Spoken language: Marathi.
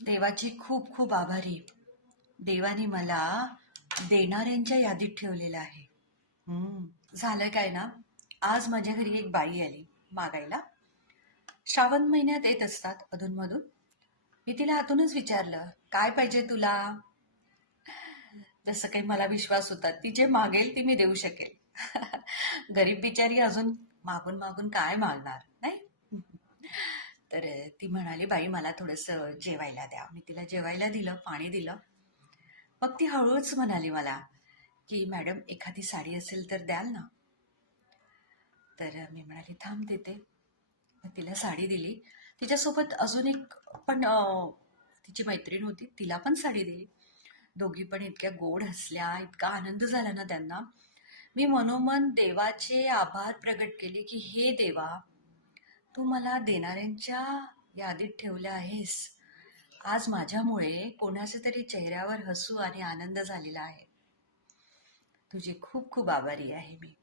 देवाची खूप खूप आभारी. देवाने मला देणाऱ्यांच्या यादीत ठेवलेलं आहे. झालं काय ना, आज माझ्या घरी एक बाई आली मागायला. श्रावण महिन्यात येत असतात अधूनमधून. मी तिला आतूनच विचारलं, काय पाहिजे तुला? जसं काही मला विश्वास होता, ती जे मागेल ती मी देऊ शकेल. गरीब बिचारी अजून मागून मागून काय मागणार नाही. तर ती म्हणाली, बाई मला थोडंसं जेवायला द्या. मी तिला जेवायला दिलं, पाणी दिलं. मग ती हळूच म्हणाली मला, की मॅडम एखादी साडी असेल तर द्याल ना? तर मी म्हणाली, थांब देते. मग तिला साडी दिली. तिच्यासोबत अजून एक पण तिची मैत्रीण होती, तिला पण साडी दिली. दोघी पण इतक्या गोड हसल्या, इतका आनंद झाला ना त्यांना. मी मनोमन देवाचे आभार प्रगट केले, की हे देवा, तू मला देणाऱ्यांच्या यादीत ठेवलं आहेस. आज माझ्यामुळे कोणाच्या तरी चेहऱ्यावर हसू आणि आनंद झालेला आहे. तुझी खूप खूप आभारी आहे मी.